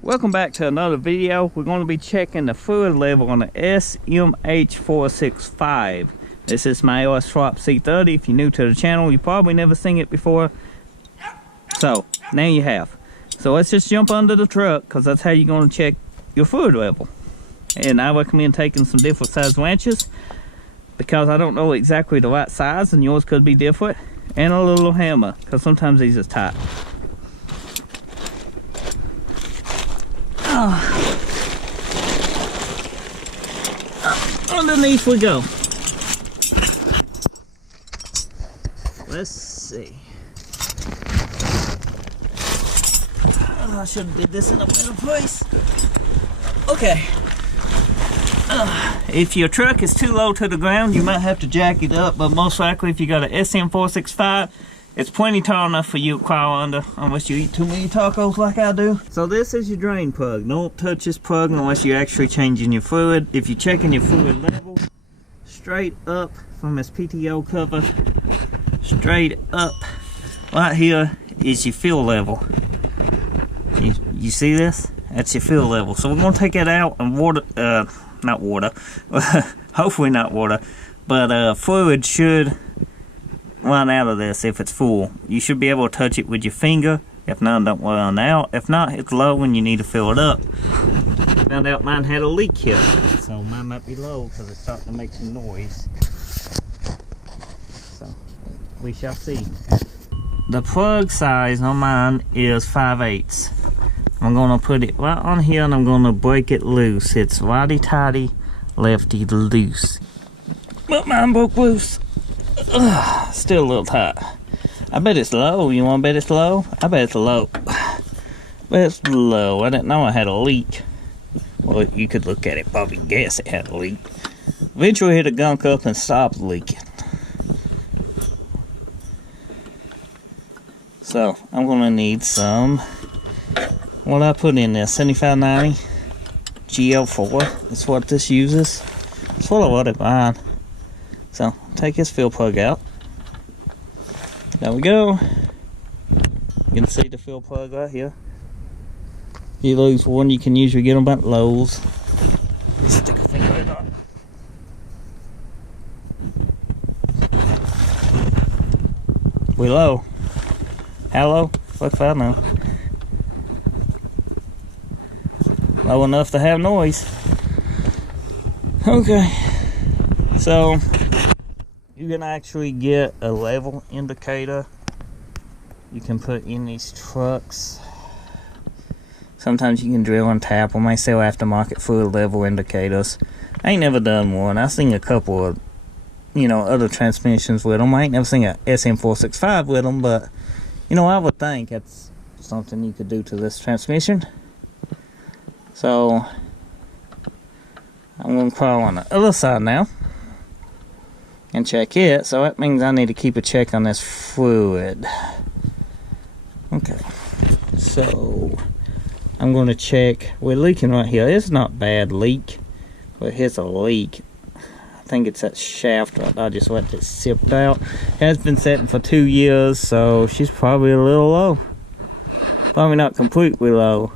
Welcome back to another video. We're going to be checking the fluid level on the SM465. This is my OS Swap C30. If you're new to the channel, you probably never seen it before. So, now you have. So let's just jump under the truck, because that's how you're going to check your fluid level. And I recommend taking some different size wrenches, because I don't know exactly the right size, and yours could be different. And a little hammer, because sometimes these are tight. Underneath we go. Let's see. I should have did this in a better place. Okay. If your truck is too low to the ground, you might have to jack it up, but most likely if you got an SM465, it's plenty tall enough for you to crawl under, unless you eat too many tacos like I do. So this is your drain plug. Don't touch this plug unless you're actually changing your fluid. If you're checking your fluid level, straight up from this PTO cover, straight up, right here is your fuel level. You see this? That's your fuel level. So we're gonna take it out and not water, hopefully not water, but fluid should run out of this if it's full. You should be able to touch it with your finger. If not, don't run out. If not, it's low and you need to fill it up. Found out mine had a leak here, so mine might be low because it's starting to make some noise. So we shall see. The plug size on mine is 5/8. I'm gonna put it right on here and I'm gonna break it loose. It's righty tighty, lefty loose. But mine broke loose. Still a little tight. I bet it's low. You wanna bet it's low? I bet it's low. But it's low. I didn't know I had a leak. Well, you could look at it, probably guess it had a leak. Eventually it'll gunk up and stop leaking. So I'm gonna need some. What I put in there, 7590 GL4. That's what this uses. That's what I wanted mine. So take this fill plug out. There we go. You can see the fill plug right here. You lose one, you can usually get them at Lowe's. Stick a finger in it. We low. How low? Fuck if I know. Low enough to have noise. Okay. So you can actually get a level indicator you can put in these trucks. Sometimes you can drill and tap them. They sell aftermarket fluid level indicators. I ain't never done one. I've seen a couple of, other transmissions with them. I ain't never seen a SM465 with them, but, I would think that's something you could do to this transmission. So, I'm going to crawl on the other side now and check it. So that means I need to keep a check on this fluid. Okay, so I'm going to check. We're leaking right here. It's not bad leak, but here's a leak. I think it's that shaft right there. I just let it sip out. It has been setting for 2 years, so she's probably a little low. Probably not completely low,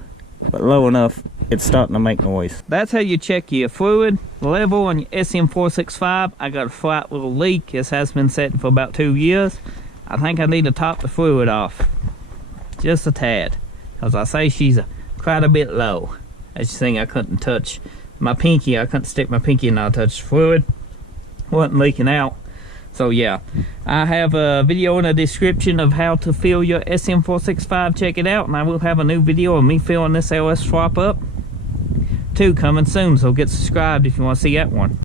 but low enough it's starting to make noise. That's how you check your fluid level on your SM465. I got a flat little leak. This has been setting for about 2 years. I think I need to top the fluid off just a tad, because I say she's quite a bit low. As you see, I couldn't touch my pinky. I couldn't stick my pinky and not touch the fluid. Wasn't leaking out. So yeah, I have a video in the description of how to fill your SM465. Check it out, and I will have a new video of me filling this OS swap up too coming soon, so get subscribed if you want to see that one.